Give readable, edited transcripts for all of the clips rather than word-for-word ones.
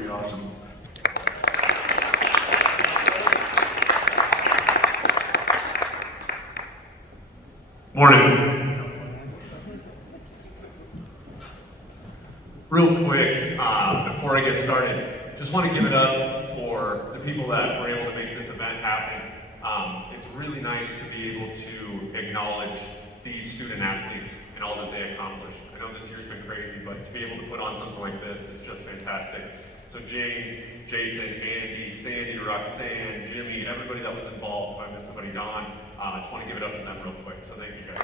pretty awesome. Morning. Real quick, before I get started, just want to give it up for the people that were able to make this event happen. It's really nice to be able to acknowledge these student athletes and all that they accomplished. I know this year's been crazy, but to be able to put on something like this is just fantastic. So James, Jason, Andy, Sandy, Roxanne, Jimmy, everybody that was involved, if I missed somebody, Don, I just want to give it up to them real quick, so thank you guys.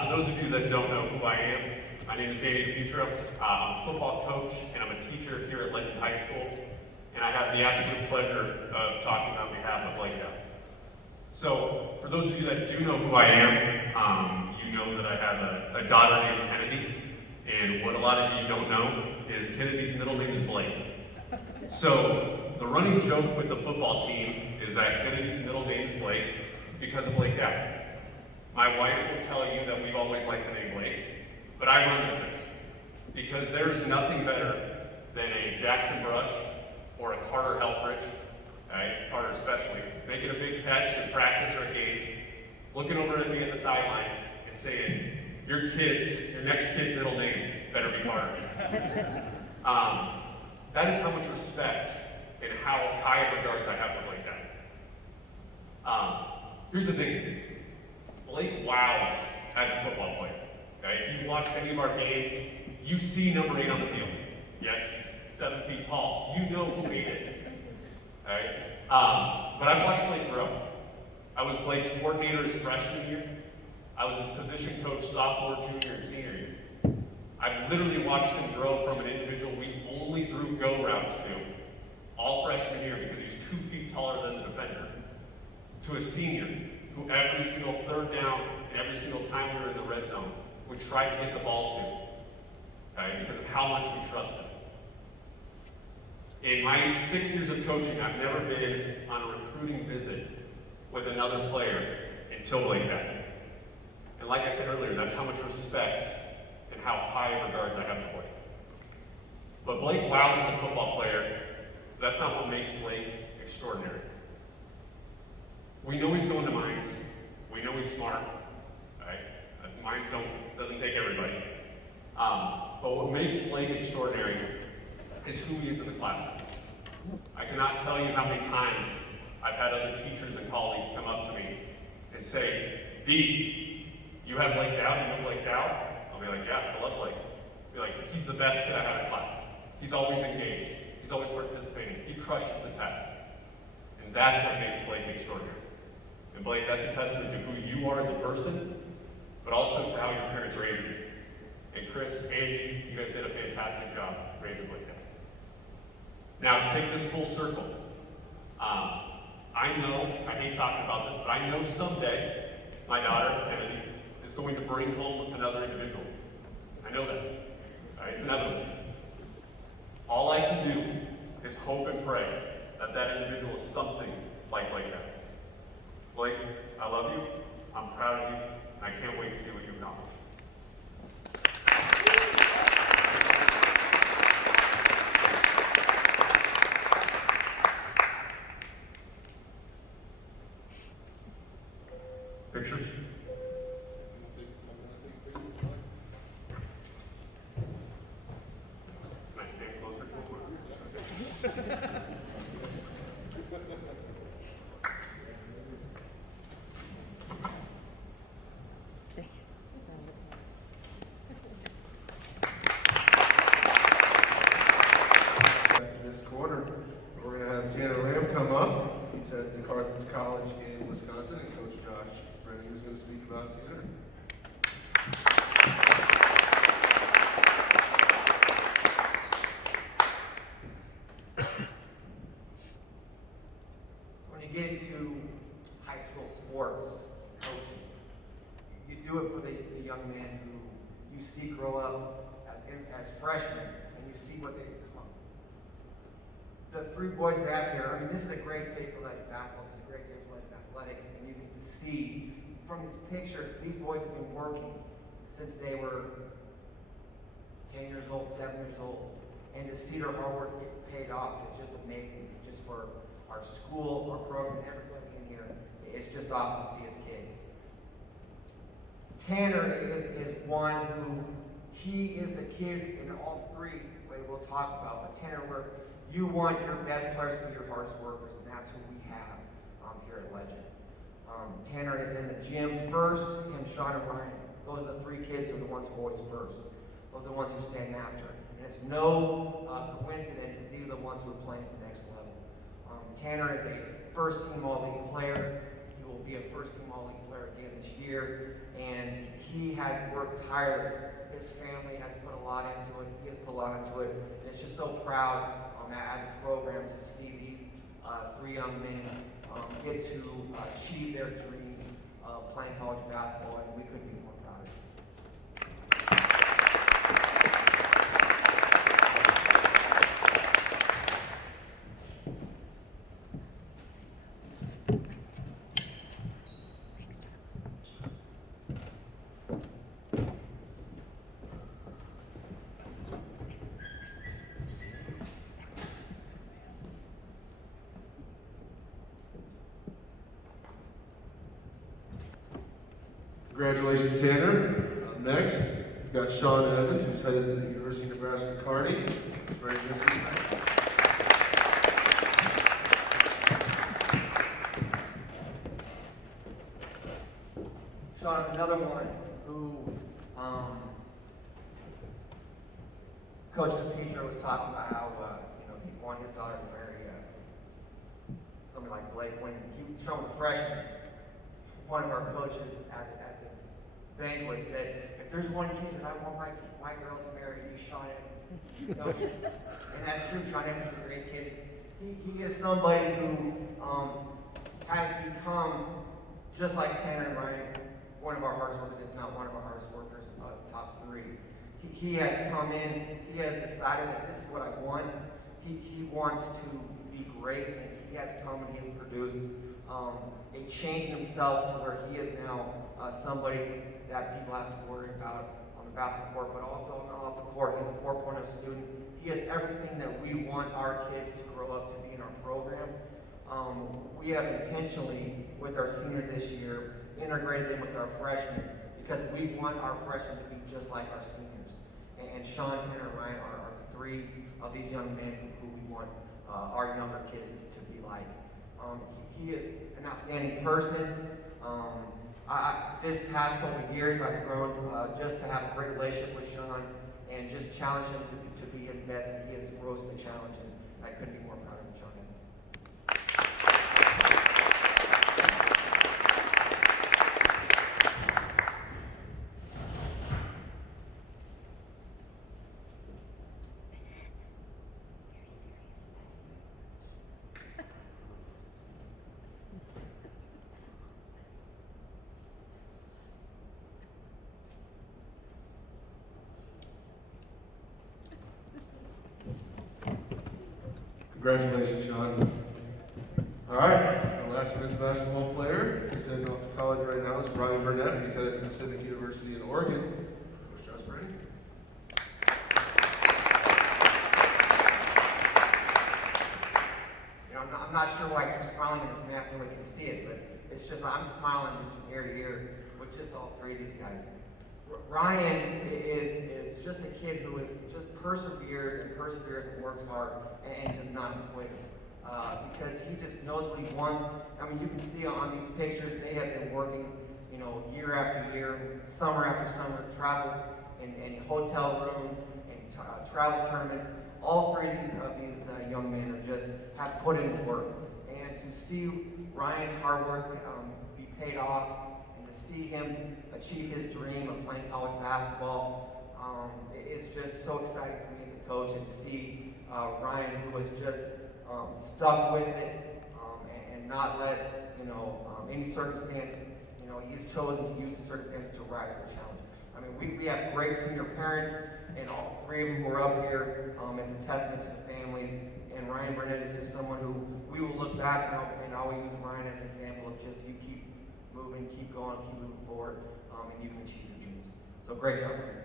For those of you that don't know who I am, my name is Danny DePietro. I'm a football coach and I'm a teacher here at Legend High School, and I have the absolute pleasure of talking on behalf of Lakeville. So, for those of you that do know who I am, you know that I have a daughter named Kennedy, and what a lot of you don't know is Kennedy's middle name is Blake. So, the running joke with the football team is that Kennedy's middle name is Blake because of Blake Dowd. My wife will tell you that we've always liked the name Blake, but I run with this because there is nothing better than a Jackson Brush or a Carter Helfrich, right? Carter especially, making a big catch in practice or a game, looking over at me at the sideline and saying, your next kid's middle name better be Carter. That is how much respect and how high of regards I have for Blake Dowd. Here's the thing. Blake wows as a football player. Okay? If you watch any of our games, you see number 8 on the field. Yes, he's 7 feet tall. You know who 8 is. Okay? But I've watched Blake grow. I was Blake's coordinator his freshman year. I was his position coach sophomore, junior, and senior year. I've literally watched him grow from an individual we only threw go routes to all freshman year because he's 2 feet taller than the defender, to a senior who every single third down and every single time we were in the red zone would try to get the ball to, okay, because of how much we trust him. In my 6 years of coaching, I've never been on a recruiting visit with another player until Blake Dowd. And like I said earlier, that's how much respect and how high of regards I have for Blake. But Blake wows as a football player. That's not what makes Blake extraordinary. We know he's going to Mines. We know he's smart. Right? Mines doesn't take everybody. But what makes Blake extraordinary is who he is in the classroom. I cannot tell you how many times I've had other teachers and colleagues come up to me and say, D, you have Blake Dowd? You know Blake Dowd? I'll be like, yeah, I love Blake. I'll be like, he's the best kid I have in class. He's always engaged. He's always participating. He crushes the test. And that's what makes Blake extraordinary. And Blake, that's a testament to who you are as a person, but also to how your parents raised you. And Chris, Angie, you guys did a fantastic job raising Blake Dowd. Now, to take this full circle, I know, I hate talking about this, but I know someday my daughter, Kennedy, is going to bring home another individual. I know that. Right? It's inevitable. All I can do is hope and pray that that individual is something like Blake Dowd. Blake, I love you, I'm proud of you, and I can't wait to see what you accomplish. Pictures? Can I stand closer to him? He's at MacArthur's College in Wisconsin, and Coach Josh Bryan is going to speak about Tanner. So when you get into high school sports coaching, you do it for the young man who you see grow up as freshmen, and you see what they become. The 3 boys we have here, I mean, this is a great day for Legend basketball. This is a great day for Legend athletics, and you get to see from these pictures, these boys have been working since they were old, 7 years old. And to see their hard work get paid off is just amazing. Just for our school, our program, everybody in here, it's just awesome to see his kids. Tanner is one who, he is the kid in all three we'll talk about. But Tanner, you want your best players to be your hardest workers, and that's who we have here at Legend. Tanner is in the gym first, and Sean and Bryan. Those are the three kids who are the ones who are always first. Those are the ones who stand after. And it's no coincidence that these are the ones who are playing at the next level. Tanner is a first-team All-League player. He will be a first-team All-League player again this year. And he has worked tireless. His family has put a lot into it. He has put a lot into it. And it's just so proud as a program to see these three young men get to achieve their dreams of playing college basketball, and we couldn't be more proud of it. Congratulations, Tanner. Up next, we've got Sean Evans, who's headed to the University of Nebraska-Kearney. Ready to this week. Sean is another one who Coach DePietro was talking about how he wanted his daughter to marry somebody like Blake when Sean was a freshman. One of our coaches at the banquet said, "If there's one kid that I want my girl to marry, you, Sean Evans." And that's true. Sean Evans is a great kid. He is somebody who has become, just like Tanner and Bryan, one of our hardest workers, if not one of our hardest workers, top three. He has come in, he has decided that this is what I want. He wants to be great, and he has come and he has produced a change in himself to where he is now somebody that people have to worry about on the basketball court, but also off the court. He's a 4.0 student. He has everything that we want our kids to grow up to be in our program. We have intentionally, with our seniors this year, integrated them with our freshmen because we want our freshmen to be just like our seniors. And Sean, Tanner, and Ryan are three of these young men who we want our younger kids to be like. He is an outstanding person. This past couple of years, I've grown just to have a great relationship with Sean and just challenge him to be his best, and he has rose to the challenge, and I couldn't be more proud of Sean Evans. Congratulations, Sean. All right, our last men's basketball player, who's heading off to college right now, is Bryan Burnett. He's headed to Pacific University in Oregon. Coach Josh Bryan. I'm not sure why I keep smiling in this mask, nobody can see it, but it's just, I'm smiling just from ear to ear with just all three of these guys. Ryan is just a kid who just perseveres and works hard and does not quit. Because he just knows what he wants. I mean, you can see on these pictures, they have been working, year after year, summer after summer, travel in hotel rooms and travel tournaments. All three of these young men have put in the work. And to see Ryan's hard work be paid off, and to see him achieve his dream of playing college basketball, it's just so exciting for me as a coach, and to see Ryan, who has just stuck with it and not let any circumstance, he's chosen to use the circumstance to rise to the challenge. I mean, we have great senior parents, and all three of them who are up here. It's a testament to the families. And Ryan Burnett is just someone who we will look back and always use Ryan as an example of just you keep moving, keep going, keep moving forward, and you can achieve your dreams. So great job, Ryan.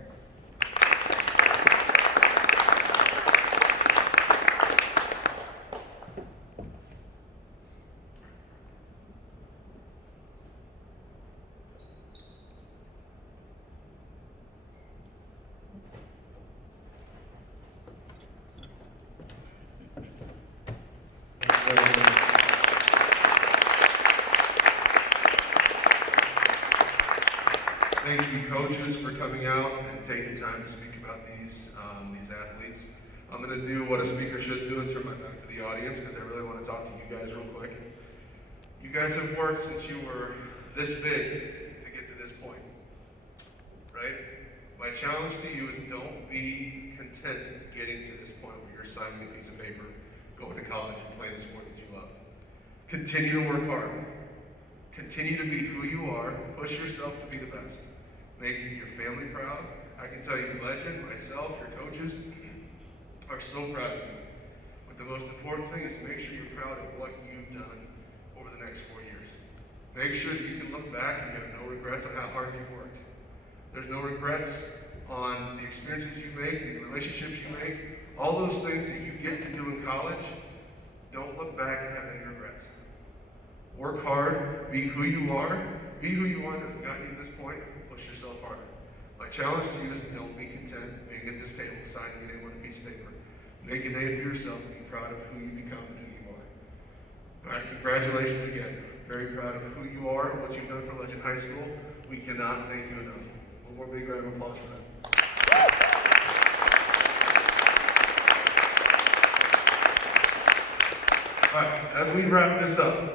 coming out and taking time to speak about these athletes. I'm going to do what a speaker should do and turn my back to the audience because I really want to talk to you guys real quick. You guys have worked since you were this big to get to this point, right? My challenge to you is don't be content getting to this point where you're signing a piece of paper, going to college and playing the sport that you love. Continue to work hard. Continue to be who you are. Push yourself to be the best. Make your family proud. I can tell you, Legend, myself, your coaches are so proud of you. But the most important thing is make sure you're proud of what you've done over the next 4 years. Make sure that you can look back and you have no regrets on how hard you've worked. There's no regrets on the experiences you make, the relationships you make, all those things that you get to do in college. Don't look back and have any regrets. Work hard, be who you are that has gotten you to this point, push yourself harder. My challenge to you is don't be content being at this table, signing your name on a piece of paper. Make a name for yourself and be proud of who you become and who you are. All right, congratulations again. Very proud of who you are and what you've done for Legend High School. We cannot thank you enough. One more big round of applause for that. All right, as we wrap this up,